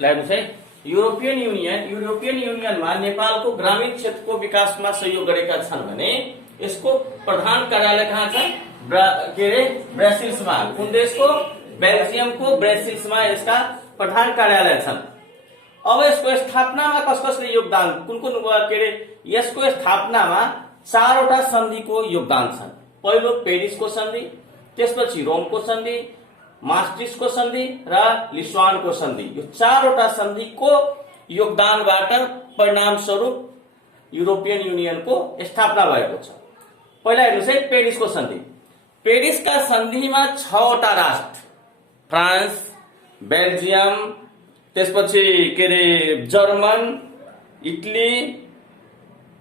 हेर्नुस् है, युरोपियन युनियनमा नेपालको ग्रामीण क्षेत्रको विकासमा सहयोग गरेका छन् भने यसको प्रधान कार्यालय कहाँ छ? के अरे ब्रसेल्समा। कुन देशको? बेल्जियमको ब्रसेल्समा यसका प्रधान कार्यालय छन्। अब यसको स्थापनामा कसले योगदान, कुन के अरे यसको स्थापनामा 4वटा सन्धिको योगदान छन्। पहिलो पेरिसको सन्धि, त्यसपछि रोमको सन्धि, मास्ट्रिक्टको सन्धि र लिस्बनको सन्धि। यो 4वटा सन्धिको योगदानबाट परिणाम स्वरूप युरोपियन युनियनको स्थापना भएको छ। पहिला हेर्नुस् है, पेरिसको सन्धि। पेरिसका सन्धिमा 6वटा राष्ट्र, फ्रान्स, बेल्जियम, त्यसपछि के अरे जर्मन, इटली,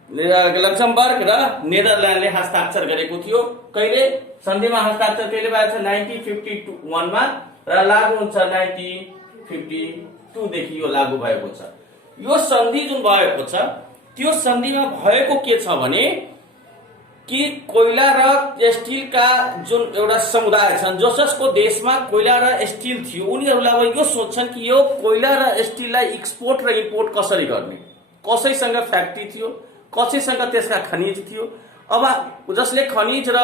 लक्जमबर्ग र नेदरल्यान्डले हस्ताक्षर गरेको थियो। कहिले सन्धिमा हस्ताक्षर कहिले भएको छ? 1951 मा र लागू हुन्छ 1952 देखि यो लागू भएको छ। यो सन्धि जुन भएको छ त्यो सन्धिमा भएको के छ भने कि कोइला र स्टिलका जुन एउटा समुदाय छन्, जसको देशमा कोइला र स्टिल थियो, उनीहरूलाई अब यो सोच्छन् कि यो कोइला र स्टिललाई एक्सपोर्ट र इम्पोर्ट कसरी गर्ने, कसैसँग फ्याक्ट्री थियो, कसैसँग त्यसका खनिज थियो। अब जसले खनिज र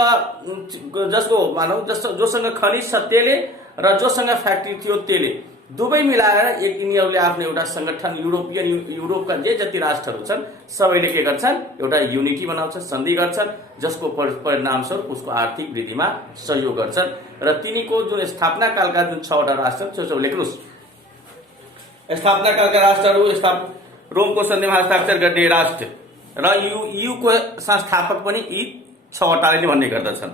जसको मानौ जोसँग खनिज छ त्यसले र जोसँग फ्याक्ट्री थियो त्यसले दुवै मिलाएर यिनीहरूले आफ्नो एउटा संगठन, युरोपका जे जति राष्ट्रहरू छन् सबैले के गर्छन्? एउटा युनिटी बनाउँछन्, सन्धि गर्छन्, जसको परिणामस्वरूप उसको आर्थिक वृद्धिमा सहयोग गर्छन्। र तिनीको जुन स्थापना कालका जुन 6वटा राष्ट्र छन्, लेख्नुहोस्। स्थापना कालका राष्ट्रहरू, रोमको सन्धिमा हस्ताक्षर गर्ने राष्ट्र र युको संस्थापक पनि यी 6वटाले भन्ने गर्दछन्।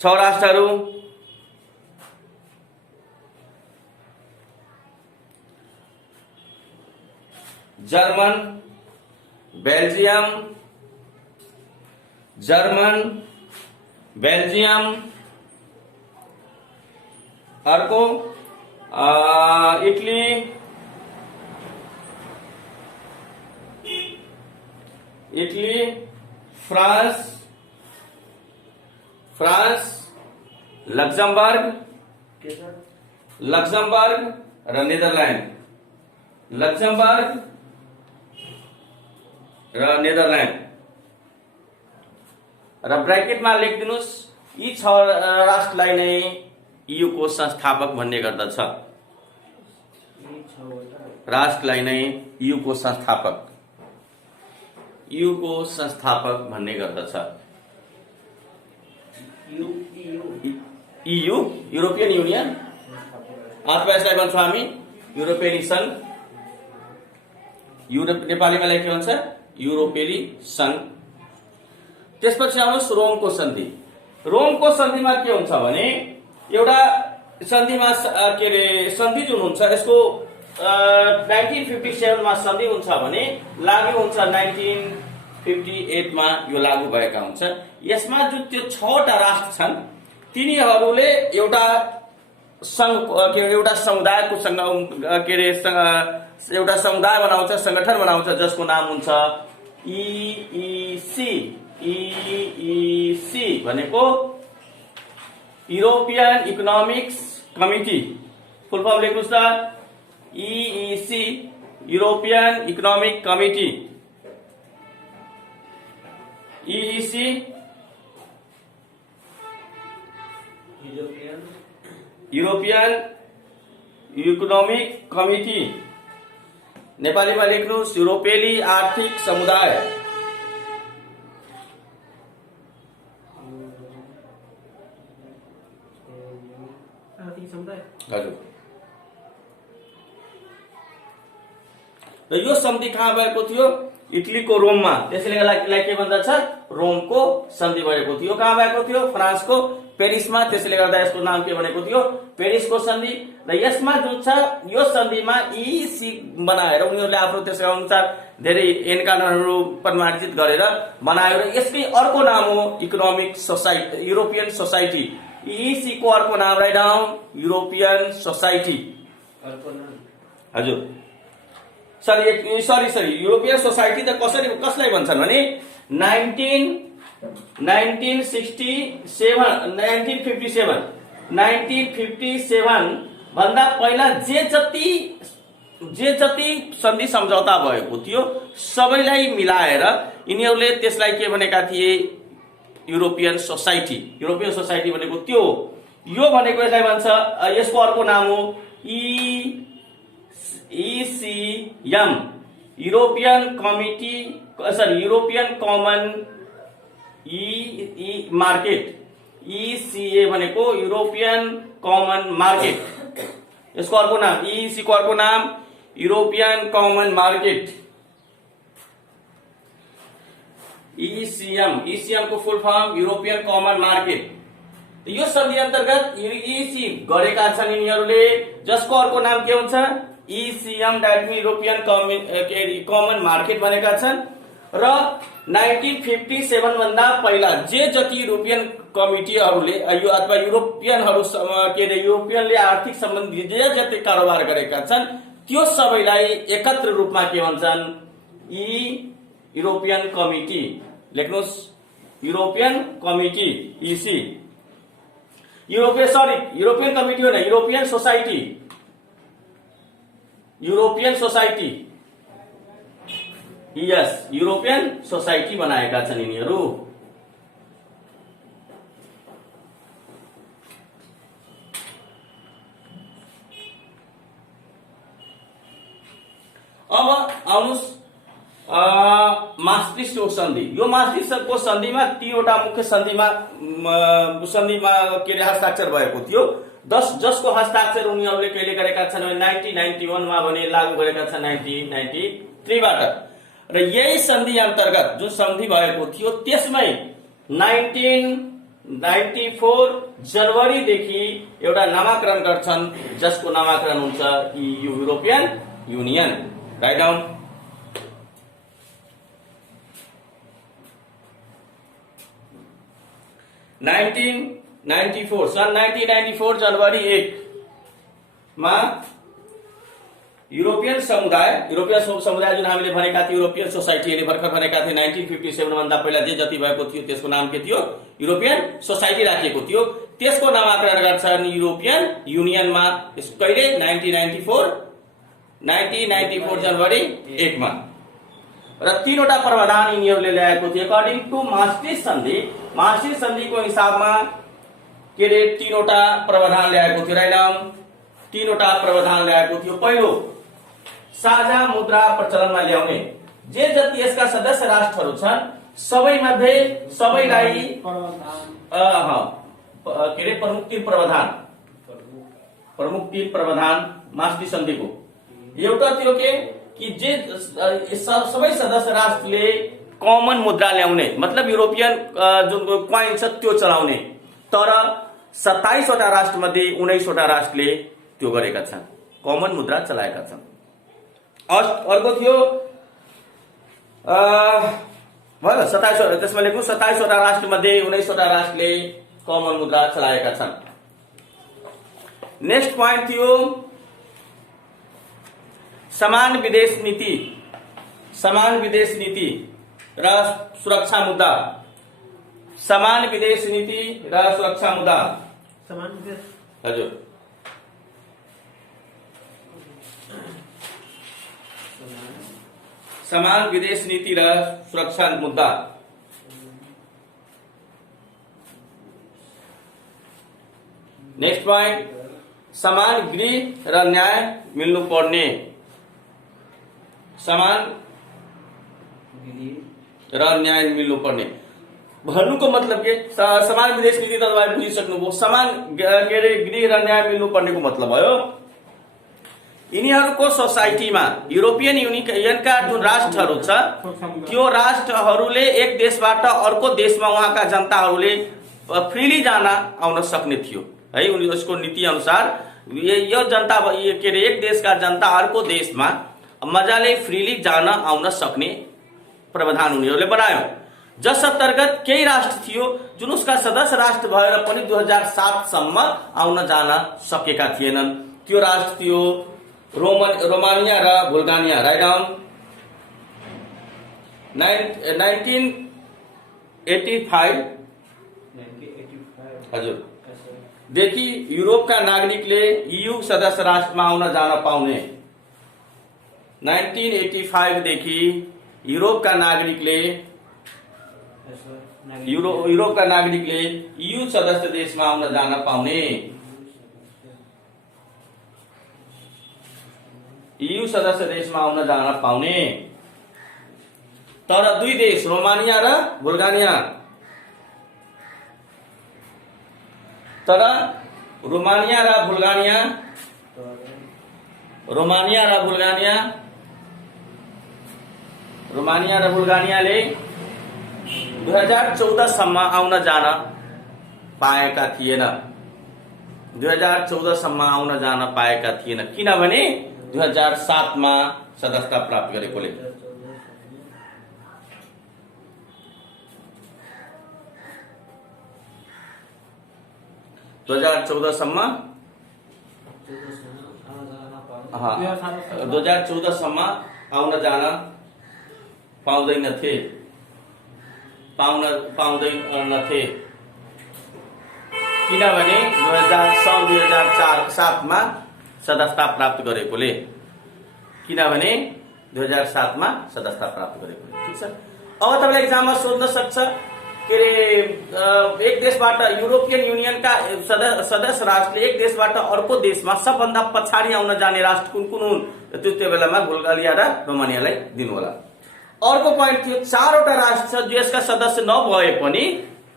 6 राष्ट्रहरू जर्मन, बेल्जियम, अर्को इटली, फ्रांस, लक्जमबर्ग र नेदरल्यान्ड, र ब्रैकेटमा लेखिदिनुस्, यी 6 राष्ट्रलाई नै युको संस्थापक भन्ने गर्दछ। राष्ट्रलाई नै युको संस्थापक भन्ने गर्दछ। EU युरोपियन युनियन, अथवा यसलाई भन्छौँ हामी युरोपेली संघ। नेपालीमा लेख्नु हुन्छ युरोपेली संघ। त्यसपछि आउनुहोस् रोमको सन्धि। रोमको सन्धिमा के हुन्छ भने एउटा सन्धिमा के अरे सन्धि जुन हुन्छ यसको 1957 मा सन्धि हुन्छ भने लागू हुन्छ 1958 मा यो लागू भएका हुन्छ। यसमा जुन त्यो 6वटा राष्ट्र छन् तिनीहरूले एउटा संघ के एउटा समुदायको के अरे एउटा समुदाय बनाउँछ, संगठन बनाउँछ, जसको नाम हुन्छ EEC भनेको European economics committee. Full form लेख्नुस् त, EEC European economic committee. EEC European economic committee. नेपालीमा लेख्नुहोस् युरोपेली आर्थिक समुदाय। हजुर। र यो सन्धि कहाँ भएको थियो? इटलीको रोममा। त्यसैले गर्दा के भन्दछ? रोमको सन्धि भएको थियो। कहाँ भएको थियो? फ्रान्सको पेरिसमा। त्यसैले गर्दा यसको नाम के भनेको थियो? पेरिसको सन्धि। र यसमा जुन छ यो सन्धिमा EEC बनाएर उनीहरूले आफ्नो त्यसै अनुसार धेरै ऐन कानूनहरू परिमार्जित गरेर बनायो। र यसकै अर्को नाम हो economic society, European society. EEC को अर्को नाम राइट डाउन, युरोपियन सोसाइटी। हजुर, सरी युरोपियन सोसाइटी त कसलाई भन्छन् भने 1957 भन्दा पहिला जे जति जे जति सन्धि सम्झौता भएको थियो सबैलाई मिलाएर यिनीहरूले त्यसलाई के भनेका थिए, युरोपियन सोसाइटी। युरोपियन सोसाइटी भनेको त्यो हो। यो भनेको यसलाई भन्छ, यसको अर्को नाम हो ECM, European committee, sorry European common market. ECA भनेको युरोपियन कमन मार्केट। यसको अर्को नाम, EEC को अर्को नाम युरोपियन कमन मार्केट। ECM को full form European common market. यो सन्धि अन्तर्गत EEC गरेका छन् यिनीहरूले, जसको अर्को नाम के हुन्छ, ECM, that mean European common market भनेका छन्। र 1957 भन्दा पहिला जे जति युरोपियन कमिटीहरूले अथवा युरोपियनहरू के अरे युरोपियनले आर्थिक सम्बन्धी जे जति कारोबार गरेका छन् त्यो सबैलाई एकत्र रूपमा के भन्छन्, युरोपियन कमिटी। लेख्नुहोस्, European committee, EC। European committee हो न, युरोपियन सोसाइटी। युरोपियन सोसाइटी, यस, युरोपियन सोसाइटी बनाएका छन् यिनीहरू। अब आउनुहोस् मास्ट्रिक्टको सन्धि। यो मास्ट्रिक्टको सन्धिमा तीनवटा मुख्य सन्धिमा के अरे हस्ताक्षर भएको थियो, जसको हस्ताक्षर उनीहरूले कहिले गरेका छन्, 1991 मा भने लागू गरेका छन् 1993 बाट। र यही सन्धि अन्तर्गत जुन सन्धि भएको थियो त्यसमै 1994 जनवरीदेखि एउटा नामाकरण गर्छन्, जसको नामाकरण हुन्छ EU, European union. Write down. सन् 1994 जनवरी 1 मा युरोपियन समुदाय जुन हामीले भनेका थियौँ, युरोपियन सोसाइटीले भर्खर भनेका थिए 1957 भन्दा पहिला जे जति भएको थियो त्यसको नाम के थियो, युरोपियन सोसाइटी राखिएको थियो। त्यसको नामाकरण गर्छन् युरोपियन युनियनमा। कहिले, 1994 जनवरी 1 मा। र तीनवटा प्रावधान यिनीहरूले ल्याएको थियो अकर्डिङ टु मास्ट्रिक्ट सन्धि। मास्ट्रिक्ट सन्धिको हिसाबमा के अरे तीनवटा प्रावधान ल्याएको थियो। Write down. तीनवटा प्रावधान ल्याएको थियो। पहिलो, साझा मुद्रा प्रचलनमा ल्याउने। जे जति यसका सदस्य राष्ट्रहरू छन् सबैमध्ये सबैलाई के अरे प्रमुख तीन प्रावधान मास्ट्रिक्ट सन्धिको। एउटा थियो कि जे सबै सदस्य राष्ट्रले कमन मुद्रा ल्याउने, मतलब युरोपियन जुन कोइन छ त्यो चलाउने। तर 27 वटा राष्ट्र मध्ये 19 वटा राष्ट्रले त्यो गरेका छन्, कमन मुद्रा चलाएका छन्। अर्को थियो 27, त्यसमा लेख्नु 27 वटा राष्ट्र मध्ये 19 वटा राष्ट्रले कमन मुद्रा चलाएका छन्। नेक्स्ट पोइन्ट थियो समान विदेश नीति र सुरक्षा मुद्दा। समान विदेश नीति र सुरक्षा मुद्दा। हजुर, समान विदेश नीति र सुरक्षा मुद्दा। नेक्स्ट पोइन्ट, समान गृह र न्याय मिल्नु पर्ने। समान र न्याय मिल्नु पर्ने भन्नुको मतलब के, समान विदेश नीति त तपाईले बुझिसक्नुभयो। समान के अरे गृह र न्याय मिल्नु पर्नेको मतलब भयो यिनीहरूको सोसाइटीमा युरोपियन युनियनका जुन राष्ट्रहरू छ त्यो राष्ट्रहरूले एक देशबाट अर्को देशमा उहाँका जनताहरूले फ्रीली जान आउन सक्ने थियो है। उसको नीति अनुसार यो जनता के अरे एक देशका जनता अर्को देशमा मजाले फ्रीली जान आउन सक्ने प्रावधान उनीहरूले बनायो, जस अन्तर्गत केही राष्ट्र थियो जुन उसका सदस्य राष्ट्र भएर पनि 2007 सम्म आउन जान सकेका थिएनन्। त्यो राष्ट्र थियो रोमानिया र बुल्गारिया। Write down. 1985 हजुर देखि युरोपका नागरिकले EU सदस्य राष्ट्रमा आउन जान पाउने। 1985 देखि युरोपका नागरिकले युरोपका नागरिकले EU सदस्य देशमा आउन जान पाउने, EU सदस्य देशमा आउन जान पाउने। तर दुई देश रोमानिया र बुल्गारिया, तर रोमानिया र बुल्गारिया, रोमानिया र बुल्गारियाले 2014 सम्म आउन जान पाएका थिएन, 2014 सम्म आउन जान पाएका थिएन, किनभने 2007 मा सदस्यता प्राप्त गरेकोले। 2014 सम्म 2014 सम्म आउन जान पाउँदैनथे, किनभने 2007 मा सदस्यता प्राप्त गरेकोले, किनभने 2007 मा सदस्यता प्राप्त गरेकोले। ठीक छ। अब तपाईलाई एक्जाममा सोध्न सक्छ के रे एक देशबाट युरोपियन युनियनका सदस्य राष्ट्रले एक देशबाट अर्को देशमा सबभन्दा पछाडि आउन जाने राष्ट्र कुन कुन हुन्? त्यो बेलामा बुल्गारिया र रोमानियालाई दिनु होला। अर्को पोइन्ट थियो, चारवटा राष्ट्र छ जो यसका सदस्य नभए पनि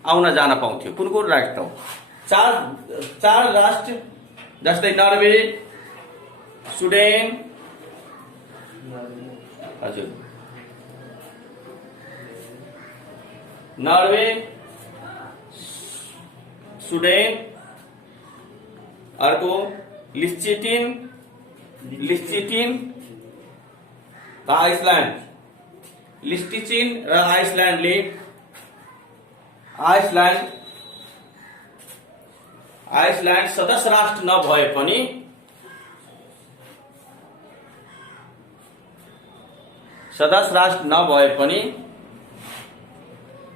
आउन जान पाउँथ्यो। कुन कुन राष्ट्र हो? चार राष्ट्र जस्तै नर्वे, स्विडेन, हजुर नर्वे, स्विडेन, अर्को लिस्चेटिन र आइसल्यान्ड। लिस्टिचिन र आइसल्यान्डले आइसल्यान्ड सदस्य राष्ट्र नभए पनि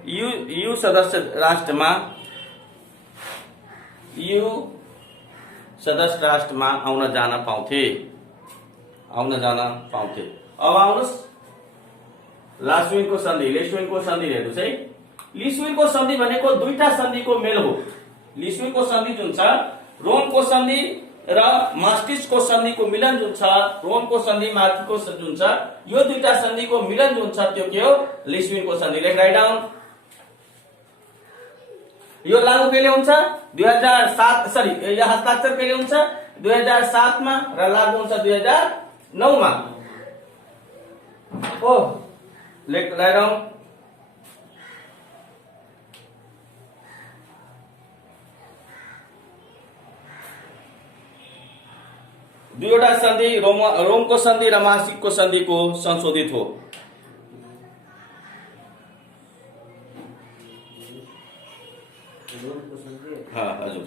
EU सदस्य राष्ट्रमा आउन जान पाउँथे। अब आउनुहोस् लेस्विनको सन्धि हेर्नुहोस् है। लिस्विनको सन्धि भनेको दुईटा सन्धिको मेल हो। लिस्विनको सन्धि जुन छ रोमको सन्धि र मास्ट्रिचको सन्धिको मिलन जुन छ, रोमको सन्धि मास्ट्रिचको जुन छ, यो दुईटा सन्धिको मिलन जुन छ त्यो के हो? लिस्विनको सन्धि। लेख राइट डाउन। यो लागू कहिले हुन्छ? 2007 यो हस्ताक्षर कहिले हुन्छ? 2007 मा र लागू हुन्छ 2009 मा। ओ लेख राइट डाउन। दुईवटा सन्धि रोमको सन्धि र मास्ट्रिचको सन्धिको संशोधित हो। हजुर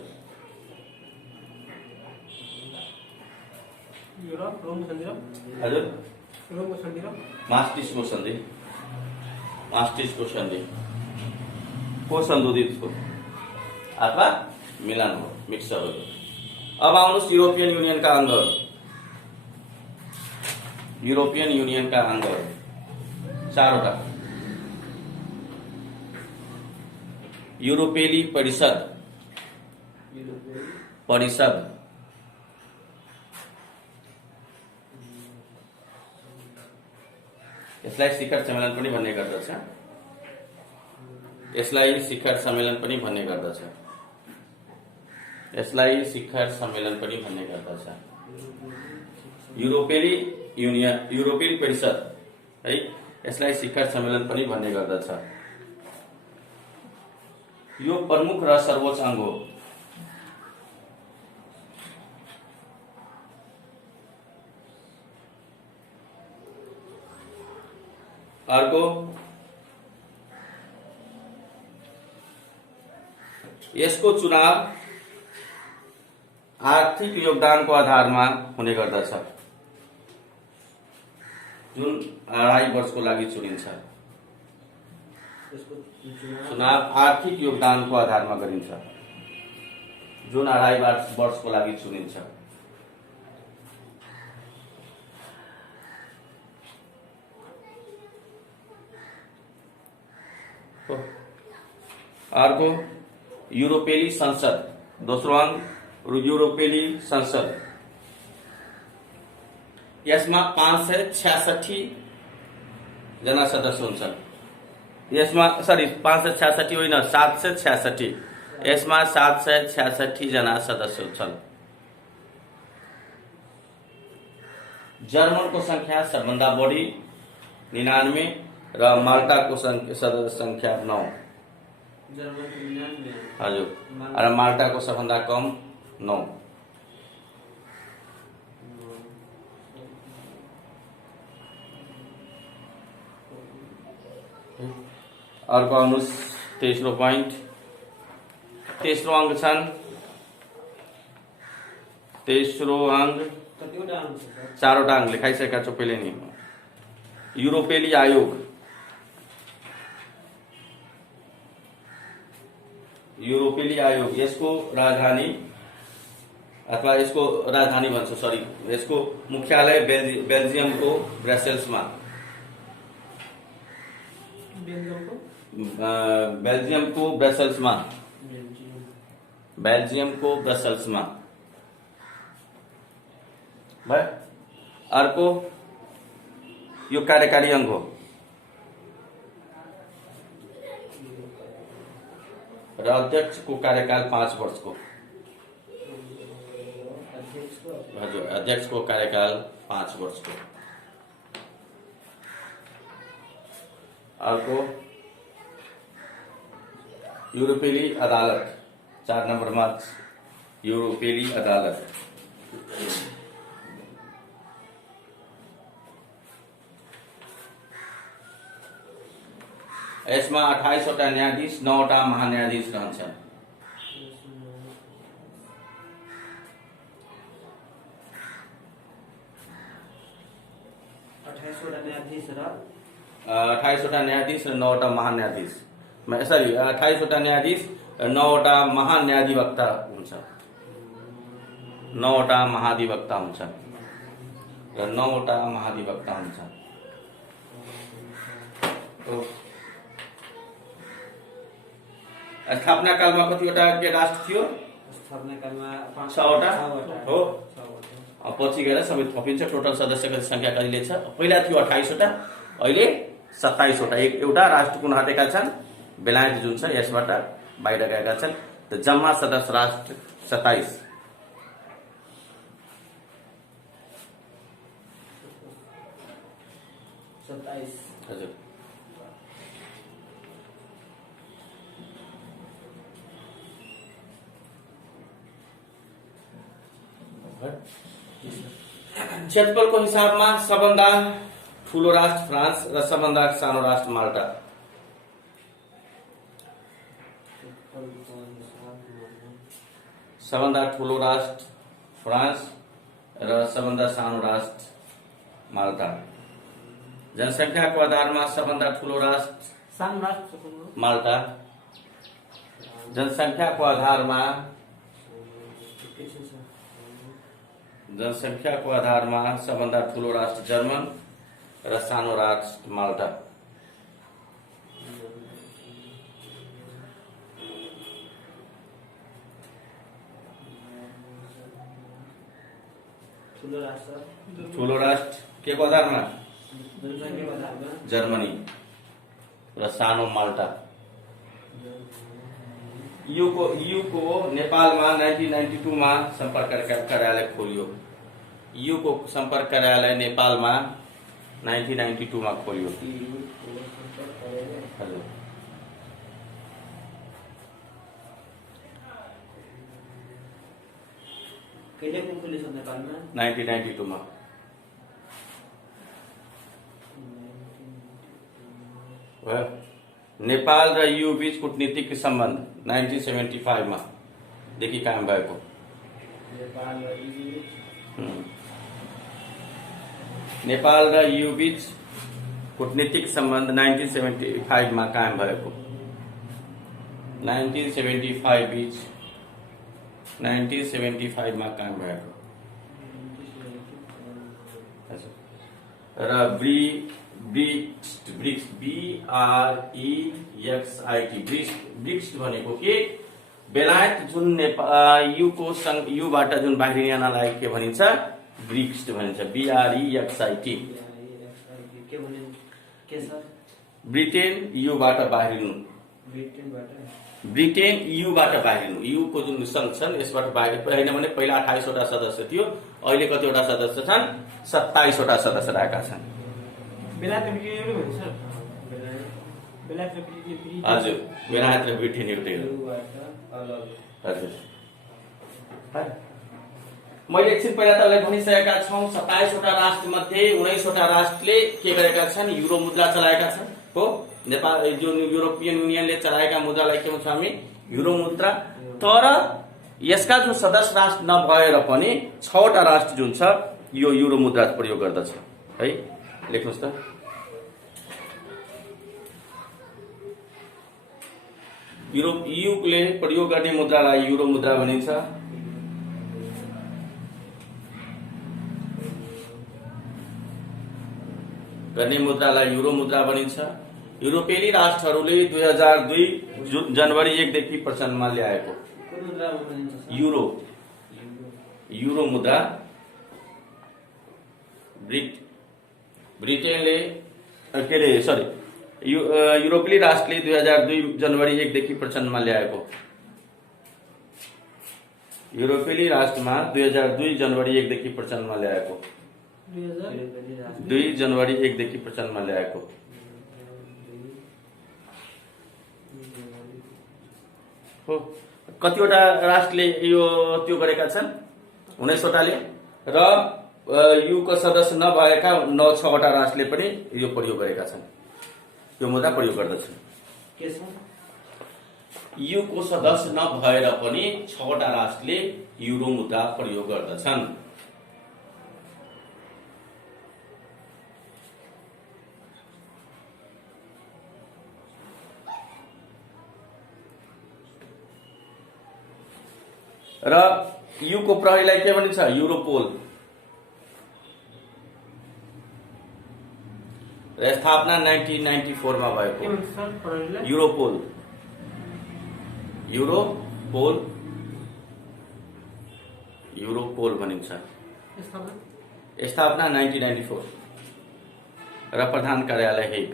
मास्ट्रिचको सन्धि को संशोधित हो अथवा मिलान हो, मिक्सर हो। अब आउनुहोस् युरोपियन युनियनका अङ्गहरू। चारवटा। यूरोपेली परिषद, यसलाई शिखर सम्मेलन पनि भन्ने गर्दछ। युरोपेली परिषद है, यसलाई शिखर सम्मेलन पनि भन्ने गर्दछ। यो प्रमुख र सर्वोच्च अङ्ग हो। अर्को यसको चुनाव आर्थिक योगदानको आधारमा हुने गर्दछ, जुन 2.5 वर्षको लागि चुनिन्छ। चुनाव आर्थिक योगदानको आधारमा गरिन्छ, जुन 2.5 वर्षको लागि चुनिन्छ। हो अर्को युरोपेली संसद, दोस्रो अंग युरोपेली संसद। यसमा 566 जना सदस्य हुन्छन्। यसमा 566 होइन, 766। यसमा 766 जना सदस्य हुन्छन्। जर्मनको संख्या सबभन्दा बढी 99 र माल्टाको सदस्य संख्या 9। हजुर, र माल्टाको सबभन्दा कम 9। अर्को आउनुहोस् तेस्रो पोइन्ट। तेस्रो अंग छन्, तेस्रो अंग 4वटा अंग लेखाइसकेका छु पहिले नि। युरोपेली आयोग, युरोपेली आयोग यसको राजधानी अथवा यसको राजधानी भन्छ, सरी यसको मुख्यालय बेल्जियमको ब्रसेल्समा। बेल्जियमको ब्रसेल्समा, बेल्जियमको ब्रसेल्समा भयो। अर्को यो कार्यकारी अंग हो र अध्यक्षको कार्यकाल 5 वर्षको। हजुर, अध्यक्षको कार्यकाल 5 वर्षको। अर्को युरोपेली अदालत, 4 नम्बरमा युरोपेली अदालत। यसमा 28वटा न्यायाधीश, 9वटा महान्यायाधीश रहन्छन्। अठाइस वटा न्यायाधीश र 9वटा महान्यायाधीश, सरी 28वटा न्यायाधीश र 9वटा महान्यायाधिवक्ता हुन्छ। 9वटा महाधिवक्ता हुन्छ र 9वटा महाधिवक्ता हुन्छ। स्थापना कालमा कतिवटा के राष्ट्र थियो? स्थापना कालमा 6वटा हो। पछि गएर सबै थपिन्छ। टोटल सदस्यको संख्या कहिले छ? पहिला थियो 28वटा, अहिले 27वटा। एउटा राष्ट्र कुन हटेका छन्? बेलायत जुन छ यसबाट बाहिर गएका छन्। त जम्मा सदस्य राष्ट्र 27। हजुर, क्षेत्रफलको हिसाबमा सबभन्दा ठूलो राष्ट्र फ्रान्स र सबभन्दा सानो राष्ट्र माल्टा। सबभन्दा ठूलो राष्ट्र फ्रान्स र सबभन्दा सानो राष्ट्र माल्टा। जनसंख्याको आधारमा सबभन्दा ठूलो राष्ट्र सानो राष्ट्र माल्टा। जनसंख्याको आधारमा सबभन्दा ठूलो राष्ट्र जर्मन र सानो राष्ट्र माल्टा। ठूलो राष्ट्र के को आधारमा? जर्मनी र सानो माल्टा। EU को नेपालमा 1992 मा सम्पर्क कार्यालय खोलियो। EU को सम्पर्क कार्यालय नेपालमा 1992 मा खोलियो। हजुर, कहिले खोलियो नेपालमा? 1992 मा। नेपाल र EU बीच कूटनीतिक सम्बन्ध 1975 मा देखि कायम भएको। नेपाल र EU बीच कूटनीतिक सम्बन्ध 1975 मा कायम भएको। 1975 मा कायम भएको। र ब्रिक्स्ट ब्रिक्स्ट BREXIT ब्रिक्स्ट भनेको के बेलायत जुन युको युबाट जुन बाहिरिनलाई के भनिन्छ ब्रिक्स्ट भनिन्छ BREXIT के भने के सर ब्रिटेन युबाट बाहिरिनु ब्रिटेनबाट ब्रिटेन युबाट बाहिरिनु युको जुन संघ छन् यसबाट बाहिर होइन भने पहिला 28 वटा सदस्य थियो अहिले कतिवटा सदस्य छन् 27 वटा सदस्य रहेका छन् बेलायत र ब्रिटेन एउटै भन्छ सर बेलायत र ब्रिटेन हजुर बेलायत र ब्रिटेन एउटै हो युबाट अलग हजुर मैले एकछिन पहिला तपाईँलाई भनिसकेका छौँ 27 वटा राष्ट्र मध्ये 19 वटा राष्ट्रले के गरेका छन् युरो मुद्रा चलाएका छन् हो नेपाल जुन युरोपियन युनियनले चलाएका मुद्रालाई के भन्छौँ हामी युरो मुद्रा तर यसका जुन सदस्य राष्ट्र नभएर पनि 6 वटा राष्ट्र जुन छ यो युरो मुद्रा प्रयोग गर्दछ है लेख्नुहोस् त युले प्रयोग गर्ने मुद्रालाई युरो मुद्रा भनिन्छ गर्ने मुद्रालाई युरो मुद्रा भनिन्छ युरोपेली राष्ट्रहरूले 2002 जनवरी 1 देखि प्रचलनमा ल्याएको कुन मुद्रा भनिन्छ सर युरो मुद्रा ब्रिटेनले के अरे सरी युरोपेली राष्ट्रले 2002 जनवरी 1 देखि प्रचलनमा ल्याएको युरोपेली राष्ट्रमा 2002 जनवरी 1 देखि प्रचलनमा ल्याएको 2 जनवरी 1 देखि प्रचलनमा ल्याएको हो कतिवटा राष्ट्रले यो त्यो गरेका छन् 19 वटाले र युको सदस्य नभएका 6 वटा राष्ट्रले पनि यो प्रयोग गरेका छन् यो मुद्रा प्रयोग गर्दछन् के छ युको सदस्य नभएर पनि 6 वटा राष्ट्रले युरो मुद्रा प्रयोग गर्दछन् र युको प्रहरीलाई के भनिन्छ युरोपोल र स्थापना 1994 मा भएको के भन्छ सर प्रहरीलाई युरोपोल भनिन्छ स्थापना 1994 र प्रधान कार्यालय हेग